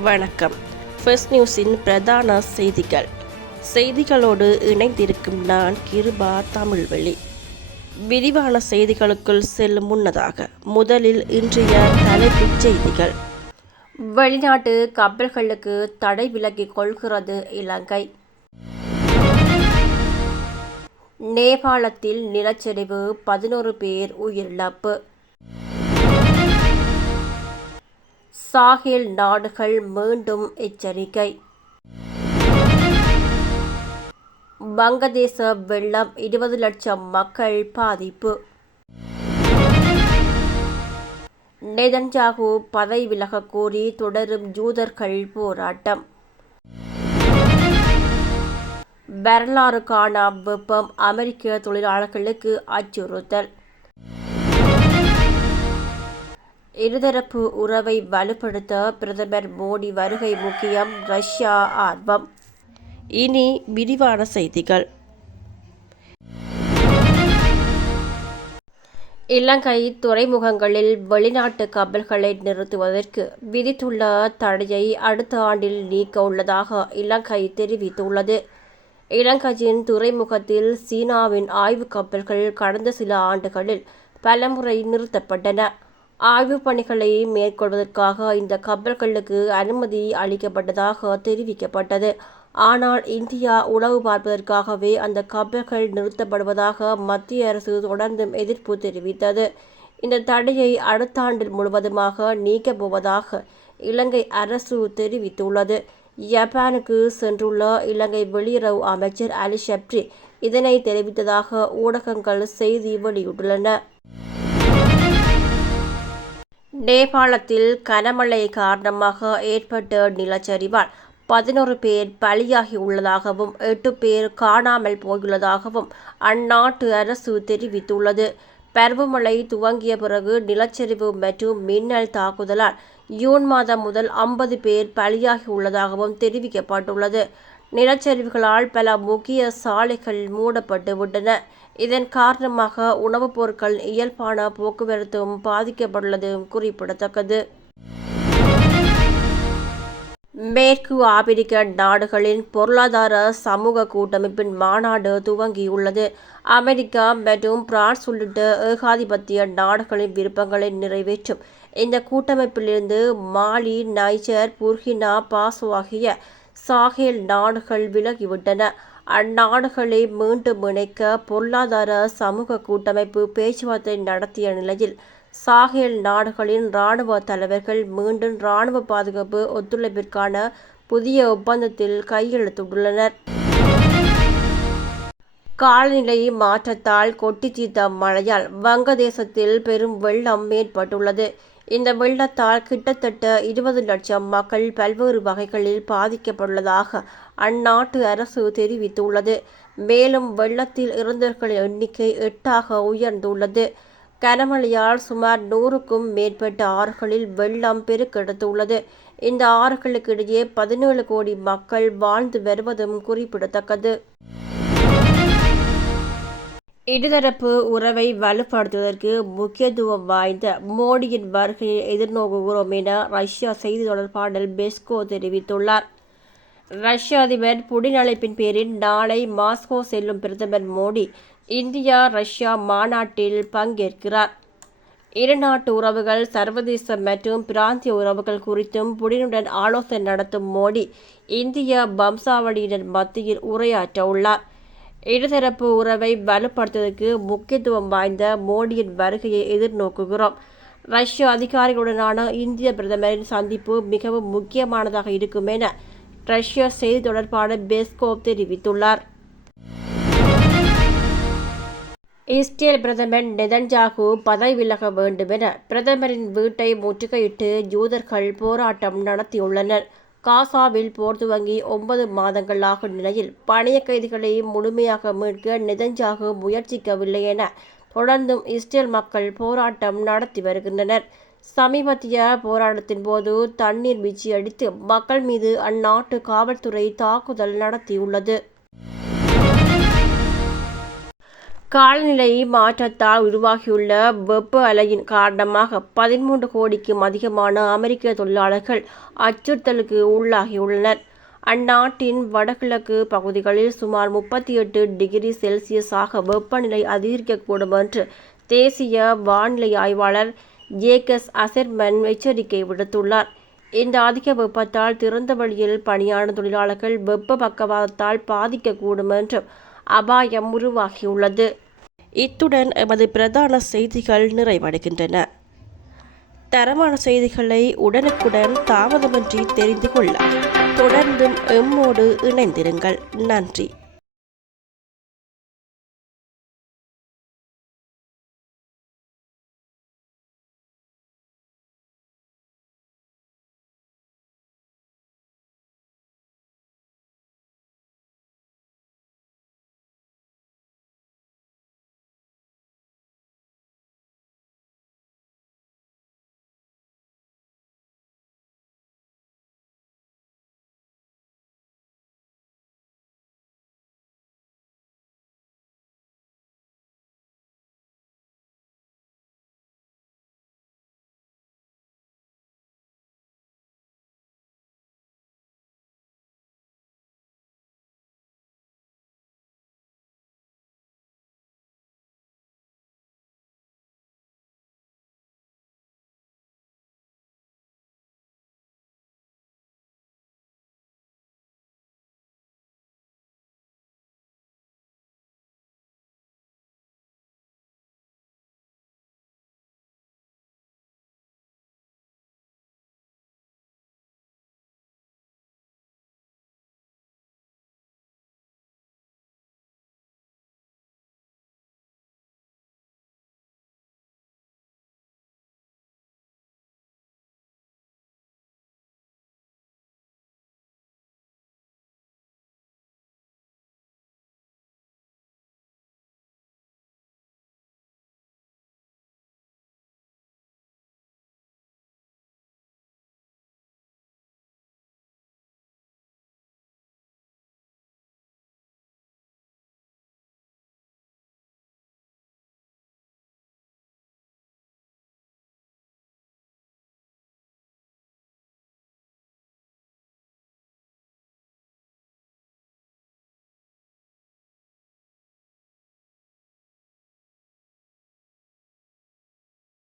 வணக்கம். ஃபர்ஸ்ட் நியூஸின் பிரதான செய்திகள். செய்திகளோடு இணைந்திருக்கும் நான் கிருபா தமிழ்வெளி. விரிவான செய்திகளுக்குள் செல்லும் முன்னதாக முதலில் இன்றைய தலைப்புச் செய்திகள். வெளிநாட்டு கப்பல்களுக்கு தடை விலக்கிக் கொள்கிறது இலங்கை. நேபாளத்தில் நிலச்சரிவு பதினோரு பேர் உயிரிழப்பு. சாஹேல் நாடுகள் மீண்டும் எச்சரிக்கை. வங்கதேச வெள்ளம் இருபது லட்சம் மக்கள் பாதிப்பு. நெதன்ஜாகு பதவி விலகக் கோரி தொடரும் ஜூதர்கள் போராட்டம். வரலாறு காணா வெப்பம் அமெரிக்க தொழிலாளர்களுக்கு அச்சுறுத்தல். இருதரப்பு உறவை வலுப்படுத்த பிரதமர் மோடி வருகை முக்கியம் ரஷ்யா ஆர்வம். இனி விரிவான செய்திகள். இலங்கை துறைமுகங்களில் வெளிநாட்டு கப்பல்களை நிறுத்துவதற்கு விதித்துள்ள தடையை அடுத்த ஆண்டில் நீக்க உள்ளதாக இலங்கை தெரிவித்துள்ளது. இலங்கையின் துறைமுகத்தில் சீனாவின் ஆய்வுக் கப்பல்கள் கடந்த சில ஆண்டுகளில் பலமுறை நிறுத்தப்பட்டன. ஆய்வுப் பணிகளை மேற்கொள்வதற்காக இந்த கப்பல்களுக்கு அனுமதி அளிக்கப்பட்டதாக தெரிவிக்கப்பட்டது. ஆனால் இந்தியா உளவு பார்ப்பதற்காகவே அந்த கப்பல்கள் நிறுத்தப்படுவதாக மத்திய அரசு தொடர்ந்தும் எதிர்ப்பு தெரிவித்தது. இந்த தடையை அடுத்த ஆண்டில் முழுவதுமாக நீக்கப் போவதாக இலங்கை அரசு தெரிவித்துள்ளது. ஜப்பானுக்கு சென்றுள்ள இலங்கை வெளியுறவு அமைச்சர் அலி ஷப்ரி இதனை தெரிவித்ததாக ஊடகங்கள் செய்தி வெளியிட்டுள்ளன. நேபாளத்தில் கனமழை காரணமாக ஏற்பட்ட நிலச்சரிவால் பதினோரு பேர் பலியாகி உள்ளதாகவும் எட்டு பேர் காணாமல் போயுள்ளதாகவும் அந்நாட்டு அரசு தெரிவித்துள்ளது. பருவமழை துவங்கிய பிறகு நிலச்சரிவு மற்றும் மின்னல் தாக்குதலால் ஜூன் மாதம் முதல் ஐம்பது பேர் பலியாகி உள்ளதாகவும் தெரிவிக்கப்பட்டுள்ளது. நிலச்சரிவுகளால் பல முக்கிய சாலைகள் மூடப்பட்டு விட்டன. இதன் காரணமாக உணவுப் பொருட்கள் இயல்பான போக்குவரத்தும் பாதிக்கப்பட்டுள்ளது குறிப்பிடத்தக்கது. மேற்கு ஆப்பிரிக்க நாடுகளின் பொருளாதார சமூக கூட்டமைப்பின் மாநாடு துவங்கியுள்ளது. அமெரிக்கா மற்றும் பிரான்ஸ் உள்ளிட்ட ஏகாதிபத்திய நாடுகளின் விருப்பங்களை நிறைவேற்றும். இந்த கூட்டமைப்பிலிருந்து மாலி நைஜர் புர்கினா பாசோ ஆகிய சாஹேல் நாடுகள் விலகிவிட்டன. அந்நாடுகளை மீண்டும் இணைக்க பொருளாதார சமூக கூட்டமைப்பு பேச்சுவார்த்தை நடத்திய நிலையில் சாஹேல் நாடுகளின் இராணுவ தலைவர்கள் மீண்டும் இராணுவ பாதுகாப்பு ஒத்துழைப்பிற்கான புதிய ஒப்பந்தத்தில் கையெழுத்திட்டுள்ளனர். காலநிலை மாற்றத்தால் கொட்டி தீர்த்த மழையால் வங்கதேசத்தில் பெரும் வெள்ளம் ஏற்பட்டுள்ளது. இந்த வெள்ளத்தால் கிட்டத்தட்ட இருபது லட்சம் மக்கள் பல்வேறு வகைகளில் பாதிக்கப்பட்டுள்ளதாக அந்நாட்டு அரசு தெரிவித்துள்ளது. மேலும் வெள்ளத்தில் இறந்தவர்களின் எண்ணிக்கை எட்டாக உயர்ந்துள்ளது. கனமழையால் சுமார் நூறுக்கும் மேற்பட்ட ஆறுகளில் வெள்ளம் பெருக்கெடுத்துள்ளது. இந்த ஆறுகளுக்கு இடையே பதினேழு கோடி மக்கள் வாழ்ந்து வருவதும் குறிப்பிடத்தக்கது. இருதரப்பு உறவை வலுப்படுத்துவதற்கு முக்கியத்துவம் வாய்ந்த மோடியின் வருகையை எதிர்நோக்குகிறோம் என ரஷ்யா செய்தி தொடர்பாளர் பெஸ்கோ தெரிவித்துள்ளார். ரஷ்ய அதிபர் புடின் அழைப்பின் பேரில் நாளை மாஸ்கோ செல்லும் பிரதமர் மோடி இந்தியா ரஷ்யா மாநாட்டில் பங்கேற்கிறார். இரு நாட்டு உறவுகள் சர்வதேச மற்றும் பிராந்திய உறவுகள் குறித்தும் புடினுடன் ஆலோசனை நடத்தும் மோடி இந்திய வம்சாவளியினர் மத்தியில் உரையாற்ற உள்ளார். இருதரப்பு உறவை வலுப்படுத்துவதற்கு முக்கியத்துவம் வாய்ந்த மோடியின் வருகையை எதிர்நோக்குகிறோம். ரஷ்ய அதிகாரிகளுடனான இந்திய பிரதமரின் சந்திப்பு மிகவும் முக்கியமானதாக இருக்கும் என ரஷ்ய செய்தி தொடர்பாளர் பேஸ்கோப் தெரிவித்துள்ளார். இஸ்ரேல் பிரதமர் நெதன்ஜாகு பதவி விலக வேண்டும் என பிரதமரின் வீட்டை முற்றுகையிட்டு யூதர்கள் போராட்டம் நடத்தியுள்ளனர். காசாவில் போர் துவங்கி ஒன்பது மாதங்களாக நிலையில் பணைய கைதிகளை முழுமையாக மீட்க நெதன்ஜாகு முயற்சிக்கவில்லை என தொடர்ந்தும் இஸ்ரேல் மக்கள் போராட்டம் நடத்தி வருகின்றனர். சமீபத்திய போராட்டத்தின் போது தண்ணீர் வீச்சு அடித்து மக்கள் மீது அந்நாட்டு காவல்துறை தாக்குதல் நடத்தியுள்ளது. காலநிலை மாற்றத்தால் உருவாகியுள்ள வெப்ப அலையின் காரணமாக பதிமூன்று கோடிக்கும் அதிகமான அமெரிக்க தொழிலாளர்கள் அச்சுறுத்தலுக்கு உள்ளாகியுள்ளனர். அந்நாட்டின் வடகிழக்கு பகுதிகளில் சுமார் முப்பத்தி எட்டு டிகிரி செல்சியஸாக வெப்பநிலை அதிகரிக்கக்கூடும் என்று தேசிய வானிலை ஆய்வாளர் ஜேகஸ் அசர்மன் எச்சரிக்கை விடுத்துள்ளார். இந்த அதிக வெப்பத்தால் திறந்த வழியில் பணியான தொழிலாளர்கள் வெப்ப பக்கவாதத்தால் பாதிக்கக்கூடும் என்றும் அபாயம் உருவாகியுள்ளது. இத்துடன் எமது பிரதான செய்திகள் நிறைவடைகின்றன. தரமான செய்திகளை உடனுக்குடன் தாமதமின்றி தெரிந்து கொள்ள தொடர்ந்தும் எம்மோடு இணைந்திருங்கள். நன்றி.